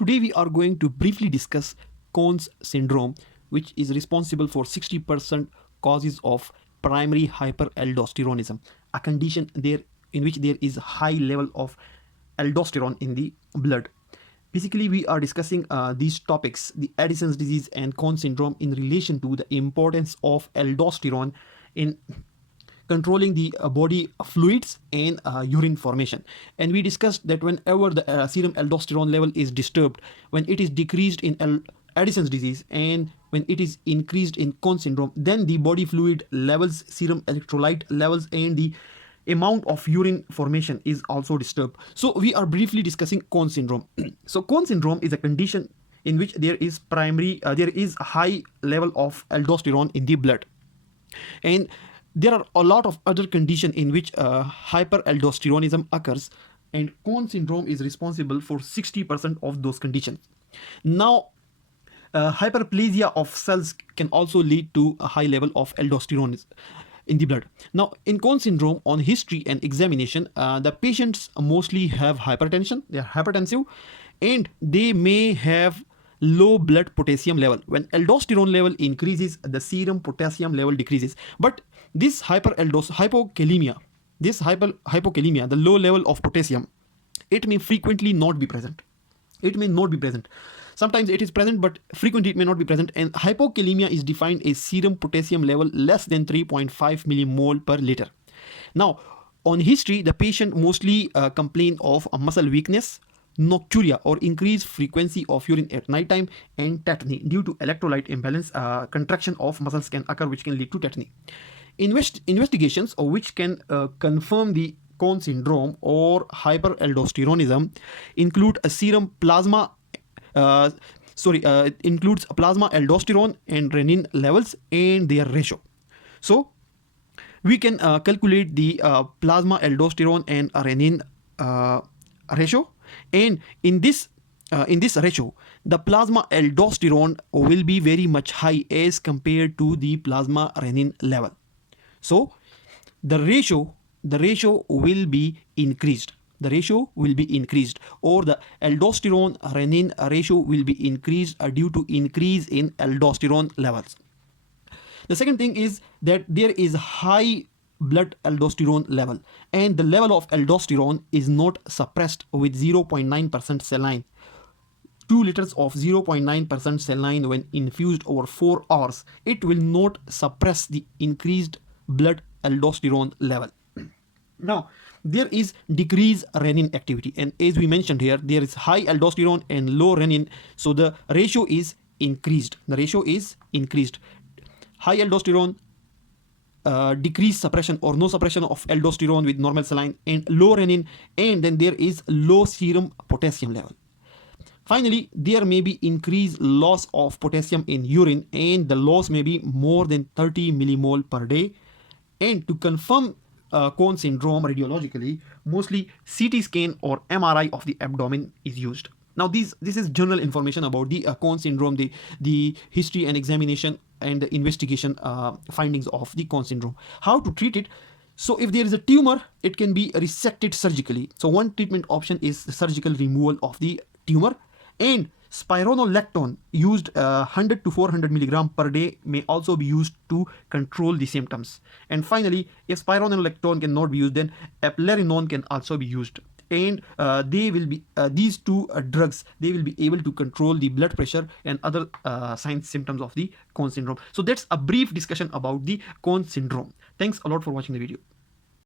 Today we are going to briefly discuss Conn's syndrome, which is responsible for 60% causes of primary hyperaldosteronism, a condition there in which there is high level of aldosterone in the blood. Basically, we are discussing these topics, the Addison's disease and Conn syndrome, in relation to the importance of aldosterone in controlling the body fluids and urine formation. And we discussed that whenever the serum aldosterone level is disturbed, when it is decreased in Addison's disease and when it is increased in Conn syndrome, then the body fluid levels, serum electrolyte levels, and the amount of urine formation is also disturbed. So we are briefly discussing Conn syndrome. So Conn syndrome is a condition in which there is a high level of aldosterone in the blood, and there are a lot of other conditions in which hyperaldosteronism occurs, and Conn syndrome is responsible for 60% of those conditions. Now, hyperplasia of cells can also lead to a high level of aldosterone in the blood. Now, in Conn syndrome, on history and examination, the patients mostly have hypertension, they are hypertensive, and they may have low blood potassium level. When aldosterone level increases, the serum potassium level decreases. But this hypokalemia, the low level of potassium, it may frequently not be present. It may not be present. Sometimes it is present, but frequently it may not be present. And hypokalemia is defined as serum potassium level less than 3.5 millimole per liter. Now, on history, the patient mostly complain of a muscle weakness, nocturia or increased frequency of urine at night time, and tetany. Due to electrolyte imbalance, contraction of muscles can occur, which can lead to tetany. Investigations which can confirm the Conn syndrome or hyperaldosteronism include a serum plasma includes plasma aldosterone and renin levels and their ratio. So we can calculate the plasma aldosterone and renin ratio, and in this ratio, the plasma aldosterone will be very much high as compared to the plasma renin level. So the ratio will be increased. The ratio will be increased, or the aldosterone renin ratio will be increased due to increase in aldosterone levels. The second thing is that there is high blood aldosterone level, and the level of aldosterone is not suppressed with 0.9% saline. 2 liters of 0.9% saline when infused over 4 hours, it will not suppress the increased blood aldosterone level. Now, there is decreased renin activity, and as we mentioned here, there is high aldosterone and low renin, so the ratio is increased. High aldosterone, decreased suppression or no suppression of aldosterone with normal saline, and low renin, and then there is low serum potassium level. Finally, there may be increased loss of potassium in urine, and the loss may be more than 30 millimole per day. And to confirm Conn syndrome radiologically, mostly CT scan or MRI of the abdomen is used. Now, this is general information about the Conn syndrome, the history and examination and the investigation findings of the Conn syndrome. How to treat it? So if there is a tumor, it can be resected surgically. So one treatment option is the surgical removal of the tumor, and spironolactone used 100 to 400 milligram per day may also be used to control the symptoms. And finally, if spironolactone cannot be used, then eplerenone can also be used. And these two drugs, they will be able to control the blood pressure and other signs, symptoms of the Conn syndrome. So that's a brief discussion about the Conn syndrome. Thanks a lot for watching the video.